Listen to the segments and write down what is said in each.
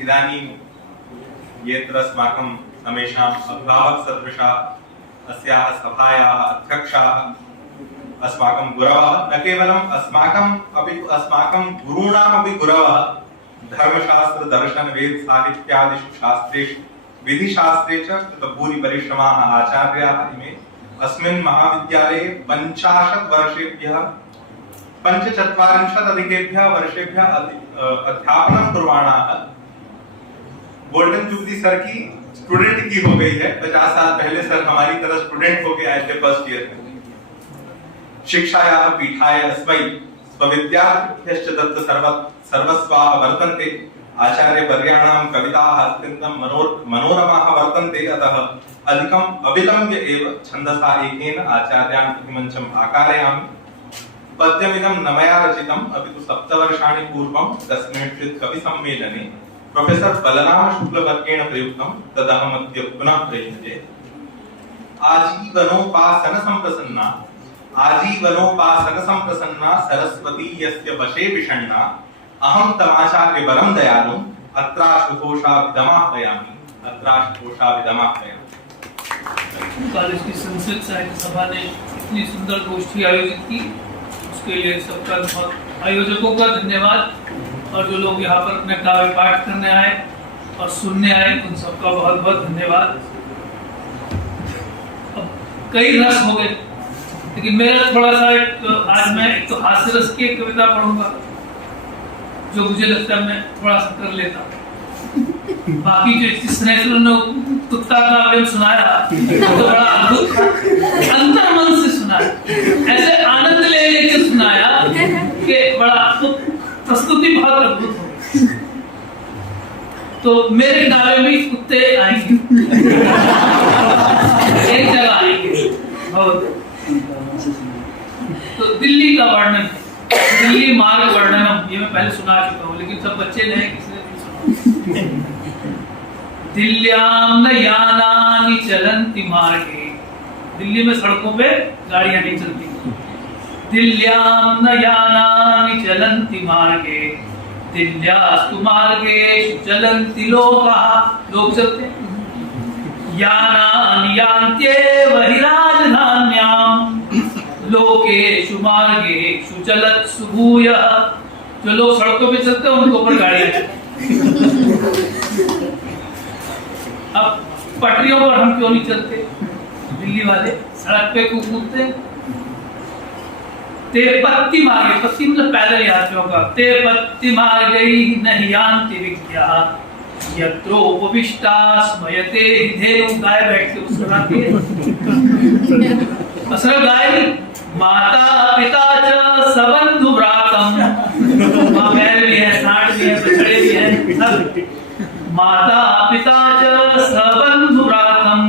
इदानीं येऽत्र अस्माकं समेषाम् अभिभावकसदृशाः अस्याः सभायाः अध्यक्षाः अस्माकं गुरवः न केवलम् अस्माकम् अपि अस्माकं गुरूणामपि गुरवः धर्मशास्त्र दर्शन वेद साहित्यादिषु शास्त्रेषु विधिशास्त्रे च कृतभूरिपरिश्रमाः आचार्याः इमे अस्मिन् महाविद्यालये 50 वर्षेभ्यः 45 अधिकेभ्यः वर्षेभ्यः अध्यापनं कुर्वाणाः। गोल्डन जुबली सर की स्टूडेंट की हो गई है। 50 साल पहले सर हमारी तरह स्टूडेंट होके आए थे फर्स्ट ईयर में। शिक्षायाः पीठाय अस्मै स्वविद्यार्थिभ्यश्च दत्त सर्वस्वाः वर्तन्ते। आचार्यवर्याणां कविताः अत्यन्तं मनोरमाः वर्तन्ते। अतः अधिकम् अविलम्ब्य एव छन्दसा एकेन आचार्यान् प्रतिमञ्चम् आकारयामि। पद्यमिदं न मया रचितम् अपि तु 7 वर्षाणि पूर्वं कस्मिंश्चित् कविसम्मेलने प्रोफेसर बलराम शुक्लवर्गेण प्रयुक्तं तदहमद्य पुनः प्रयुञ्जे। आजीवनोपासन संप्रसन्ना सरस्वती यस्य वशे विषण्णा अहं तमाचार्य वरं दयालुं अत्राशुतोषाभिदमाह्वयामि। कॉलेज की संस्कृत साहित्य सभा ने इतनी सुंदर गोष्ठी आयोजित की, उसके लिए सबका बहुत आयोजकों का धन्यवाद, और जो लोग यहाँ पर अपने काव्य पाठ करने आए और सुनने आए उन सबका बहुत बहुत धन्यवाद। अब कई रस हो गए, लेकिन मेरा थोड़ा सा आज मैं एक तो हास्य रस की एक कविता पढ़ूंगा जो मुझे लगता है मैं थोड़ा सा कर लेता हूँ। बाकी जो स्नेह ने कुत्ता का प्रेम सुनाया तो बड़ा अद्भुत अंतर मन से सुनाया, ऐसे आनंद ले लेके सुनाया कि बड़ा प्रस्तुति बहुत अद्भुत हो। तो मेरे नावे में कुत्ते आएंगे, एक जगह आएंगे बहुत। तो दिल्ली का वर्णन, दिल्ली मार्ग वर्णनम, ये मैं पहले सुना चुका हूँ, लेकिन सब बच्चे नहीं, किसी ने नहीं सुना। दिल्ल्यां न यानानि चलन्ति मार्गे, दिल्ली में सड़कों पे गाड़ियां नहीं चलती। दिल्ल्यां न यानानि चलन्ति मार्गे दिल्ल्यास्तु मार्गेषु चलन्ति लोकाः, लोग चलते। यानानि यान्त्येव हि राजधान्यां लोकेषु मार्गेषु चलत्सु भूयः, जो लोग सड़कों पे चलते हैं उनके ऊपर गाड़ियां चलती। अब पटरियों पर हम क्यों नहीं चलते? दिल्ली वाले सड़क पे कूदते। ते पत्ति मार्गे, पत्ति मतलब पैदल यात्रियों का, ते पत्ति मार्गैः नहि यान्ति विज्ञाः यत्रोपविष्टा स्मयते धेनु, गाय बैठ के सुनाती है। असर गाय माता पिता च सबंधु भ्रातम, माँ बैल भी है, सांड भी है, बछड़े भी है, सब। माता पिता च सबंधु भ्रातम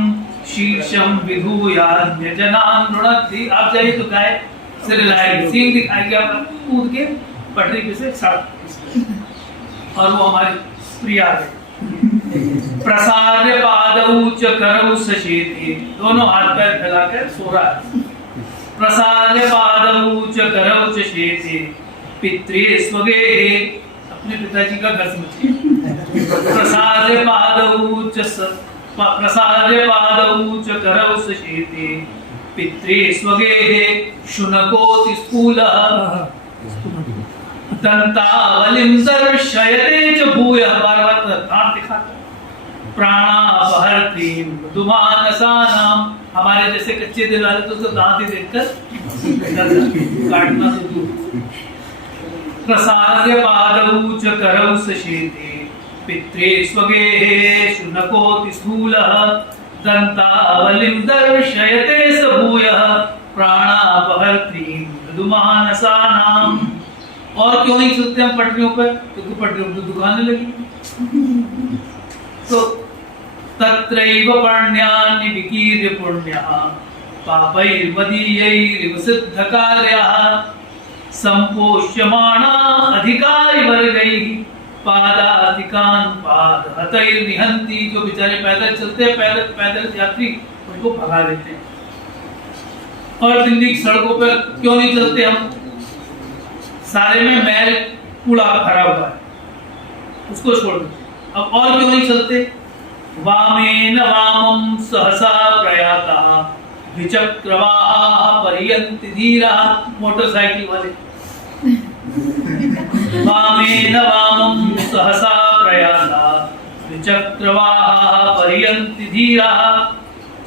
शीर्षम विधूयान्य जनान् रुणद्धि। आप जाइए तो गाय सिर हिलाएगी, सींग दिखाएगी, आप कूद के पटरी पे से सड़क, और वो हमारी प्रिया है। प्रसाद्य पादौ च करौ सचेति, दोनों हाथ पैर फैलाकर सो रहा है। प्रसाद्य पादौ च करौ च शेति पित्रे स्वगेहे, अपने पिताजी का घर समझिए। प्रसाद्य पादौ च करौ सचेति पित्रे स्वगेहे शुनकोति स्थूलः दंतावलिं दर्शयते च भूयः, बार-बार दांत दिखाता। प्राणापहर्त्रीं मृदुमानसानां, हमारे जैसे कच्चे दिल वाले तो दांत ही देखकर काटना तो दूर। प्रसाद्य पादौ च करौ सचेति पित्रे स्वगेहे शुनकोति स्थूलः दंतावलिं दर्शयते स भूयः प्राणापहर्त्रीं मृदुमानसानां। और क्यों नहीं चलते हम पटरियों पर? क्योंकि पटरियों पर दुकानें लगी। तो तत्रैव पर्ण्यानि विकीर्य पुण्यः पापैर्मदीयैरिव सिद्धकार्यः सम्पोष्यमाणा अधिकारिवर्गैः पादातिकान् पादहतैर्निहन्ति। जो बेचारे पैदल चलते हैं, पैदल यात्री उनको भगा देते हैं। और दिल्ली की सड़कों पर क्यों नहीं चलते हम? सारे में मैल कूड़ा भरा हुआ है, उसको छोड़ दो। अब और क्यों नहीं चलते? वामेन वामं सहसा प्रयाता द्विचक्रवाह पर्यन्ति धीरा, मोटरसाइकिल वाले। वामेन वामं सहसा प्रयाता द्विचक्रवाह पर्यन्ति धीरा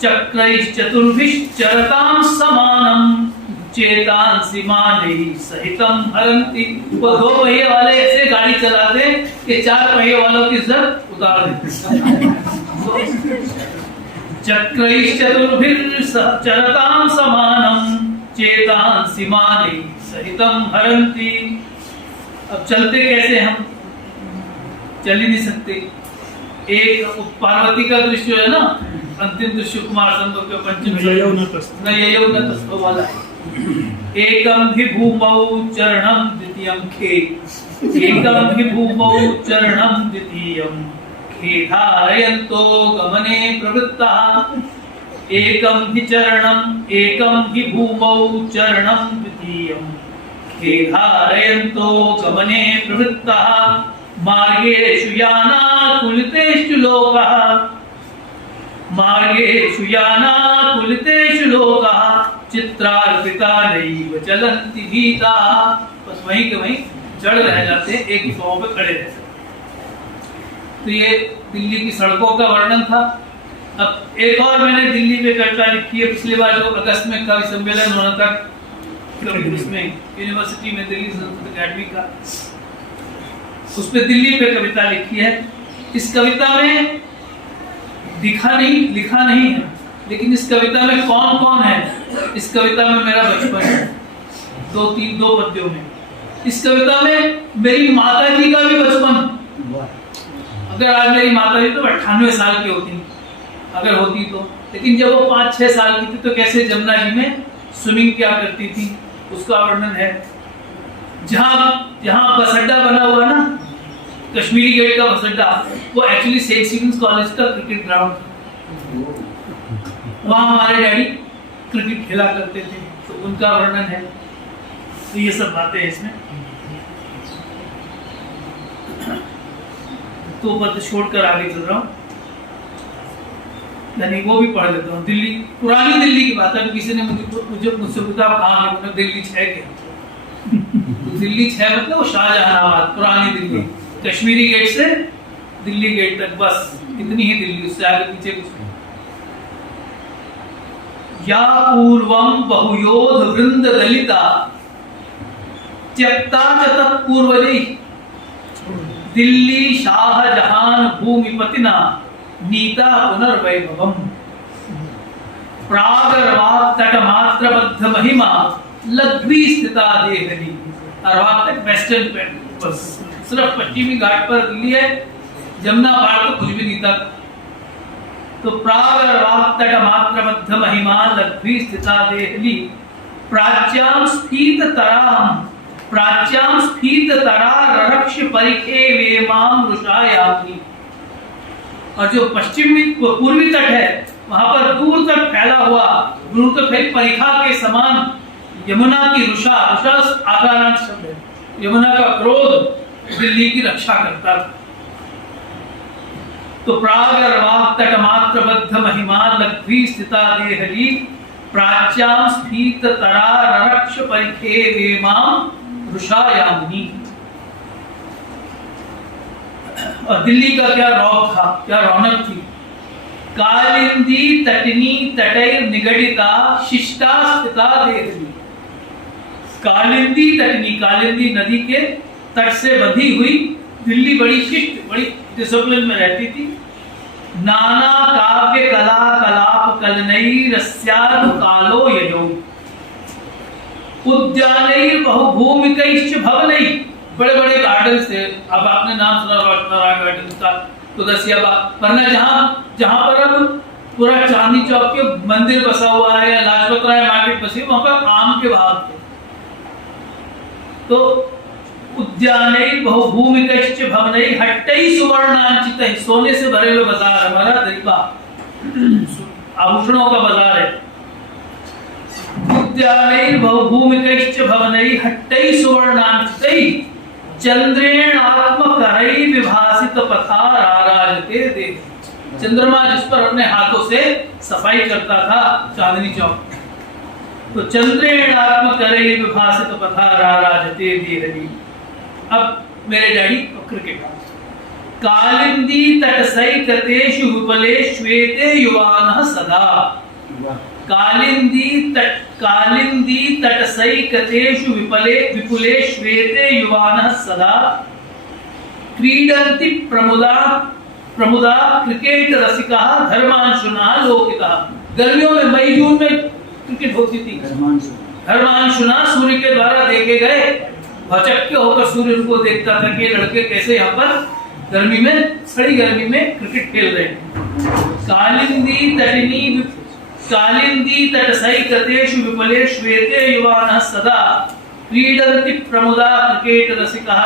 चक्रैश्चतुर्भिश्चरतां समानं चेतांसि मानैः सहितं हरन्ति। वो 2 पहिए वाले ऐसे गाड़ी चलाते कि 4 पहिए वालों की इज्जत उतार देते। चक्रैश्चतुर्भिश्चरतां समानं चेतांसि मानैः सहितं हरन्ति। अब चलते कैसे हम? चल ही नहीं सकते। एक पार्वती का दृश्य है ना, अंतिम दृश्य कुमार संभव के पंचम नयनतस्थ वाला है। एकम हि भूमौ चरणं द्वितीयं खे, एकम हि भूमौ चरणं द्वितीयं खेधारयन्तो गमने प्रवृत्तः। एकम हि चरणं एकम हि भूमौ चरणं द्वितीयं खेधारयन्तो गमने प्रवृत्तः। मार्गेषु यानाकुलितेषु लोकः, मार्गेषु यानाकुलितेषु लोकः चित्रार्पिता नैव चलन्ति भीताः। बस वहीं के वहीं जड़ रह जाते, एक ही पांव पे खड़े रहते। तो ये दिल्ली की सड़कों का वर्णन था। अब एक और मैंने दिल्ली पे कविता लिखी है। पिछली बार जो अगस्त में कवि सम्मेलन होना था उसमें यूनिवर्सिटी में, दिल्ली संस्कृत अकेडमी का, उस पे दिल्ली पे कविता लिखी है। इस कविता में लिखा नहीं है, लेकिन इस कविता में कौन कौन है? इस कविता में मेरा बचपन है, 2 पद्यों में। इस कविता में मेरी माता जी का भी बचपन। अगर आज मेरी माता जी तो 98 साल की होती, अगर होती तो, लेकिन जब वो 5-6 साल की थी तो कैसे जमुना जी में स्विमिंग क्या करती थी, उसका वर्णन है। जहां बस अड्डा बना हुआ ना, कश्मीरी गेट का बस अड्डा, वो एक्चुअली सेंट स्टीफेंस कॉलेज का क्रिकेट ग्राउंड था। वहां हमारे डैडी क्रिकेट खेला करते थे, तो उनका वर्णन है। तो ये सब बातें हैं इसमें। तो पद छोड़कर आगे चल रहा हूँ, यानी वो भी पढ़ लेता हूँ। दिल्ली, पुरानी दिल्ली की बात है। किसी ने मुझसे पूछा कहाँ दिल्ली 6 क्या? तो दिल्ली 6 मतलब वो शाहजहानाबाद, पुरानी दिल्ली, कश्मीरी गेट से दिल्ली गेट तक, बस इतनी ही दिल्ली, उससे आगे पीछे कुछ नहीं। या पूर्वम बहुयोध वृंद दलिता त्यक्ता च तत्पूर्वजैः दिल्ली शाहजहान भूमिपतिना नीता पुनर्वैभवम्। प्रागर्वात तटमात्रबद्ध महिमा लघ्वी स्थिता देहली। अर्वात तक वेस्टर्न पे, बस सिर्फ पश्चिमी घाट पर दिल्ली है, जमुना पार तो कुछ भी नहीं था। तो प्रागर्वात तटमात्रबद्ध महिमा लघ्वी स्थिता देहली प्राच्यां स्फीत तराम, प्राच्यां स्फीत तरा ररक्ष परिखे वेमां रुषायामि। और जो पश्चिमी पूर्वी तट है, वहां पर दूर तक फैला हुआ, दूर तक फैली परिखा के समान यमुना की रुषा आकारांत शब्द है, यमुना का क्रोध दिल्ली की रक्षा करता था। तो प्रागर्वात तटमात्रबद्ध महिमा लघ्वी स्थिता देहली प्राच्यां स्फीत तरा ररक्ष परिखे वेमां रुषायामिनी। और दिल्ली का क्या रौब था, क्या रौनक थी। कालिंदी तटनी तटैर निगडिता शिष्टा स्थिता देहली। कालिंदी तटनी, कालिंदी नदी के तट से बंधी हुई दिल्ली बड़ी शिष्ट, बड़ी डिसिप्लिन में रहती थी। नाना काव्य कला कलाप कलनई रस्याद कालो यजो उद्यानई बहुभूमिकैश्च भवनई। बड़े बड़े गार्डन से, अब आपने नाम सुना रोशनारा गार्डन का, तो दसियाबाग, वरना जहां पर अब पूरा चांदनी चौक के मंदिर बसा हुआ है या लाजपत राय मार्केट बसी, वहां पर आम के बाग थे। तो उद्यानई बहुभूमिकैश्च भवनई हट्टई सुवर्णांचितै, सोने से भरे हुए बाजार, हमारा दरिबा आभूषणों का बाजार है। उद्यानैर बहुभूमिकैश्च भवनैः हट्टैः सुवर्णांचितैः चंद्रेण आत्मकरैः विभासित पथारार राजते दे। चंद्रमा जिस पर अपने हाथों से सफाई करता था चांदनी चौक। तो चंद्रेणात्म करे विभासित पथा राजते देहरी। अब मेरे डैडी क्रिकेट, कालिंदी तटसैकतेषु विपुले श्वेते युवानः सदा। कालिंदी तटसैकतेषु विपुले श्वेते युवानः सदा। क्रीडन्ति प्रमुदा क्रिकेट रसिकाः धर्मांशुना लोकिताः। गर्मियों में मई जून में क्रिकेट होती थी। धर्मांशुना सूर्य के द्वारा देखे गए, भचक्के होकर सूर्य उनको देखता था कि लड़के कैसे यहाँ पर गर्मी में, सड़ी गर्मी में क्रिकेट खेल रहे हैं। कालिंदी तटसैकतेषु विपुले श्वेते युवानः सदा। क्रीडन्ति प्रमुदा क्रिकेट रसिकाः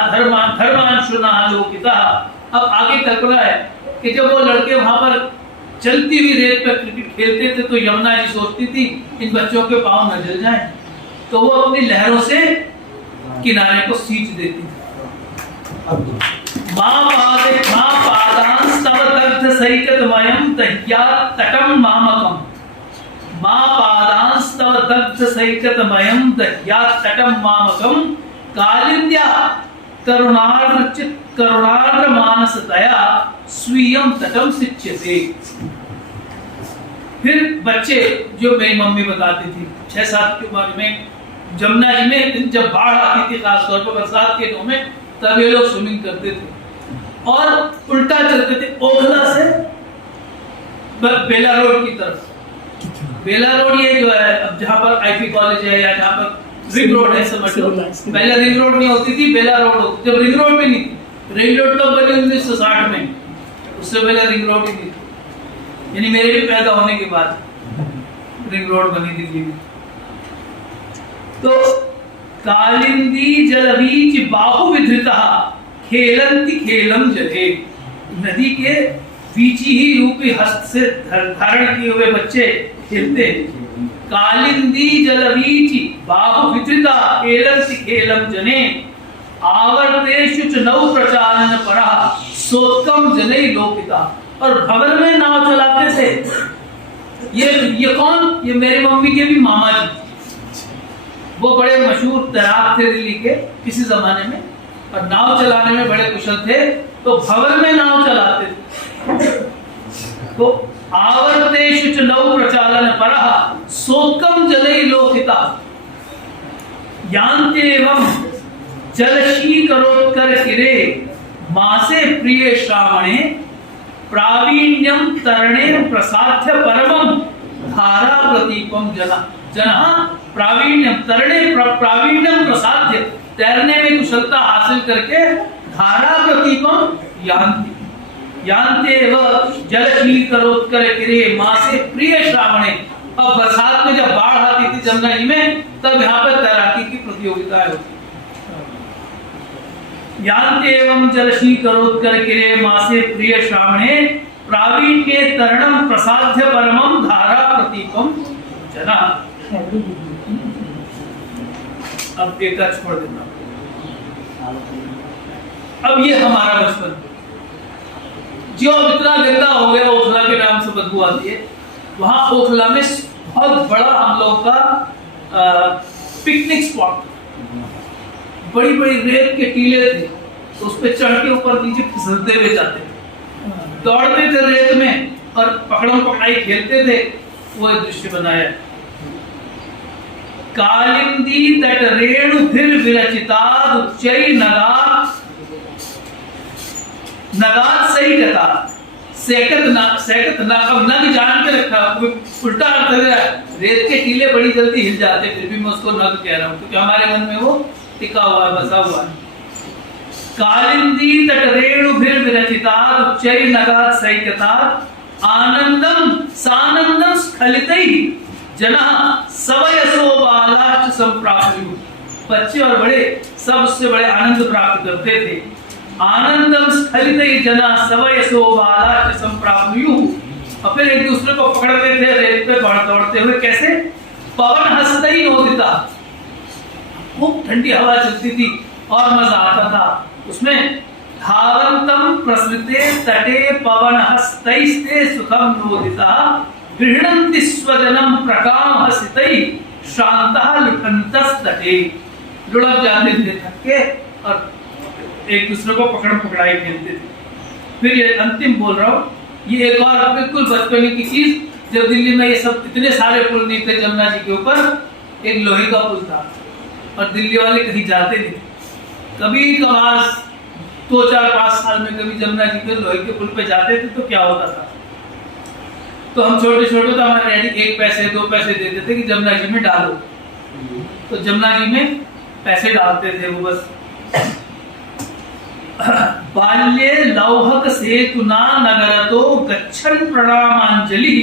धर्मांशुना लोकिताः। अब आगे कल्पना है कि जब वो लड़के वहां पर चलती हुई रेत पर क्रिकेट खेलते थे तो यमुना जी सोचती थी इन बच्चों के पांव न जल जाएं, तो वो अपनी लहरों से किनारे को सींच देती थी। मां पादांस्तव दग्ध सैकतमयं दह्यात् तटं मामकम्। मां पादांस्तव दग्ध सैकतमयं दह्यात् तटं मामकम्। कालिंद्या करुणार्द्र मानसतया स्वीयं तटं सिच्यते। फिर बच्चे, जो मेरी मम्मी बताती थी, 6-7 की उम्र में जमुना जी में जब बाढ़ आती थी, खासतौर पर बरसात के दिनों में, तब ये लोग स्विमिंग करते थे और उल्टा चलते थे ओखला से बेला रोड की तरफ। बेला रोड ये जो है अब जहाँ पर आईपी कॉलेज है या जहाँ पर रिंग रोड है, समझ लो। पहले रिंग रोड नहीं होती थी, बेला रोड होती। जब रिंग रोड भी नहीं थी, रिंग रोड तो बनी 1960 में, उससे पहले रिंग रोड ही थी, यानी मेरे भी पैदा होने के बाद रिंग रोड बनी दिल्ली में। तो कालिंदी जलबीच बाहु विधृतः खेलंति खेलम जले। नदी के बीची ही रूपी हस्त से धारण किए हुए बच्चे खेलते। कालिंदी जलबीच बाहु विधृतः खेलंति खेलम जने। आवर्तेषु च नौ प्रचालन परा सोत्कम जने लोकिता। और भवन में नाव चलाते थे। ये कौन? ये मेरी मम्मी के भी मामा जी, वो बड़े मशहूर तैराक थे दिल्ली के किसी जमाने में, और नाव चलाने में बड़े कुशल थे, तो भवन में नाव चलाते थे। तो आवर्तेषु च नौ प्रचालन परः सोत्कम जले लोकिता। यान्त्येवं जलशीकरोत्कर किरे मासे प्रिय श्रावणे। प्रावीण्यं तरणे प्रसाद्य परमं धारा प्रतीपम जनः। प्रावीण्यम तरणे प्रावीण्यम प्रसाद्य, तैरने में कुशलता हासिल करके धारा प्रतीपम यान्ते जलशीकरोत्कर किरे मासे प्रिय श्रावणे। अब बरसात में जब बाढ़ आती थी जमुना जी में, तब यहाँ पर तैराकी की प्रतियोगिताएं होती। यान्त्येवं जलशीकरोत्कर किरे मासे प्रिय श्रावणे। प्रावीण्ये तरणं प्रसाद्य परमं धारा प्रतीपम जनः। अब एक छोड़ देना। अब ये हमारा बचपन जो इतना गंदा हो गया, ओखला के नाम से बदबू आती है। वहां ओखला में बहुत बड़ा हम लोग का पिकनिक स्पॉट, बड़ी बड़ी रेत के टीले थे, तो उस पे चढ़ के ऊपर नीचे फिसलते हुए जाते थे, दौड़ते थे रेत में और पकड़म पकड़ाई खेलते थे। वो एक दृश्य बनाया। कालिंदी तट रेणु फिर विरचिता उच्चै नगात। नगात सही कथा, सेकत ना अब नग जान के रखा, उल्टा अर्थ है। रेत के टीले बड़ी जल्दी हिल जाते, फिर भी मैं उसको नग कह रहा हूं क्योंकि हमारे मन में वो टिका हुआ है, बसा हुआ है। कालिंदी तट रेणु फिर विरचिता उच्चै नगात सही कथा। आनंदम सानंदम स्खलितै जनः सवयसो बालाश्च संप्राप्युः। बच्चे और बड़े सब उससे बड़े आनंद प्राप्त करते थे। आनंदम स्खलितै जनः सवयसो बालाश्च संप्राप्युः। और फिर एक दूसरे को पकड़ते थे रेत पे दौड़ते हुए। कैसे? पवन हस्तै नोदिता, खूब ठंडी हवा चलती थी और मजा आता था उसमें। धावन्तं प्रसृते तटे पवनहस्तैस्ते सुखं नोदितः गृह्णन्ति स्वजनं प्रकामहसितैः श्रान्तः लुठन्तस्तटे। लुढ़क जाते थे थक के और एक दूसरे को पकड़म पकड़ाई खेलते थे। फिर ये अंतिम बोल रहा हूँ, ये एक और बिल्कुल बचपने की चीज, जब दिल्ली में ये सब इतने सारे पुल नहीं थे जमुना जी के ऊपर, एक लोहे का पुल था और दिल्ली वाले कहीं जाते नहीं, कभी कभार 2-4-5 साल में कभी जमुना जी के लोहे के पुल पे जाते थे तो क्या होता था, तो हम छोटे छोटे तो हमारे डैडी 1 पैसे 2 पैसे देते थे कि जमुना जी में डालो, तो जमुना जी में पैसे डालते थे वो बस। बाल्ये लौहक सेतुना नगरतो गच्छन् प्रणामांजलि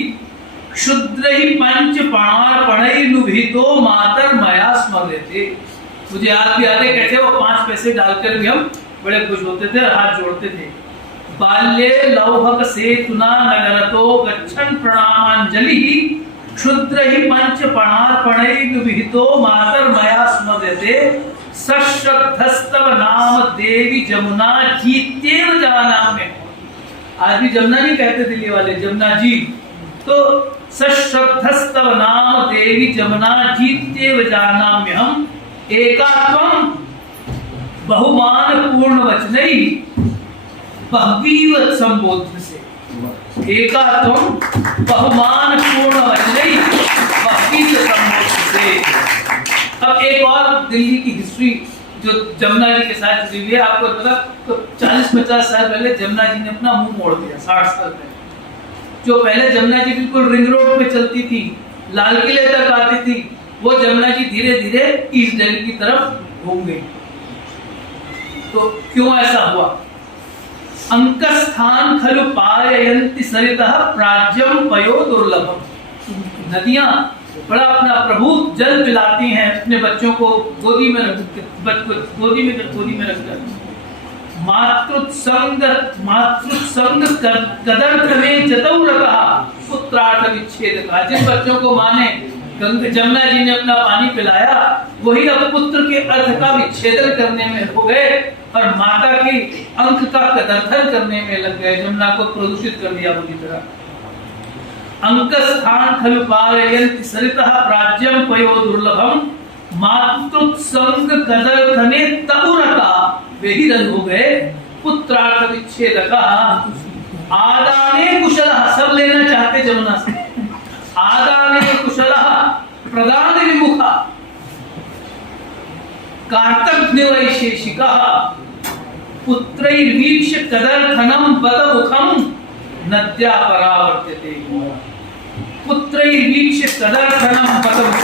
क्षुद्रैः पंच पणार्पणैर्नुभितो मातर मया स्मर्यते। मुझे याद भी आते कैसे वो 5 पैसे डालकर भी हम बड़े खुश होते थे, हाथ जोड़ते थे। बाल्ये लौहक सेतुना नगरतो गच्छन् प्रणामांजलि क्षुद्रैः पंच पणार्पणैर्नुभितो मातर मया स्मर्यते सश्रद्धस्तव नाम देवी जमुना जीत्येव जानाम्य। आज भी जमुना नहीं कहते दिल्ली वाले, जमुना जी। तो सश्रद्धस्तव नाम देवी जमुना जीत्येव जानाम्य हम एकात्वम बहुमान पूर्ण वचनैः बह्वीव संबोध्य से। एकात्वम बहुमान पूर्ण वचनैः बह्वीव संबोध्य से। अब एक और दिल्ली की हिस्ट्री जो जमुना जी के साथ जुड़ी हुई है, आपको पता, तो 40-50 साल पहले जमुना जी ने अपना मुंह मोड़ दिया। 60 साल पहले जो पहले जमुना जी बिल्कुल रिंग रोड पे चलती थी, लाल किले तक आती थी, वो जमुना जी धीरे धीरे ईस्ट दिल्ली की तरफ घूम गई। तो क्यों ऐसा हुआ? अंकस्थान खलु पाययन्ति सरितः प्राज्यम पयो दुर्लभम। नदियां बड़ा अपना प्रभु जल पिलाती हैं अपने बच्चों को गोदी में रखकर। मातृसंग कदर्थ में जतौरकः पुत्रार्थ विच्छेदकः। जिन बच्चों को माँ ने जमुना जी ने अपना पानी पिलाया, वही अब पुत्र के अर्थ का विच्छेदन करने में हो गए और माता के अंक का कदर्थन करने में लग गए, जमुना को प्रदूषित कर दिया बुरी तरह। अंकस्थान खलु पारयन्ति सरितः प्राज्यम पयो दुर्लभम मातृसंग कदर्थने तबुरता। वे ही रंग हो गए पुत्रार्थ विच्छेदकः। आदाने कुशलः, सब लेना चाहते जमुना से। आदाने कुशलः प्रदान विमुखः कार्तज्ञ वैशेषिकः पुत्रैर्वीक्ष्य कदर्थनं बतमुखं नद्या परावर्त्यते। पुत्रैर्वीक्ष्य कदर्थनं बतमुखं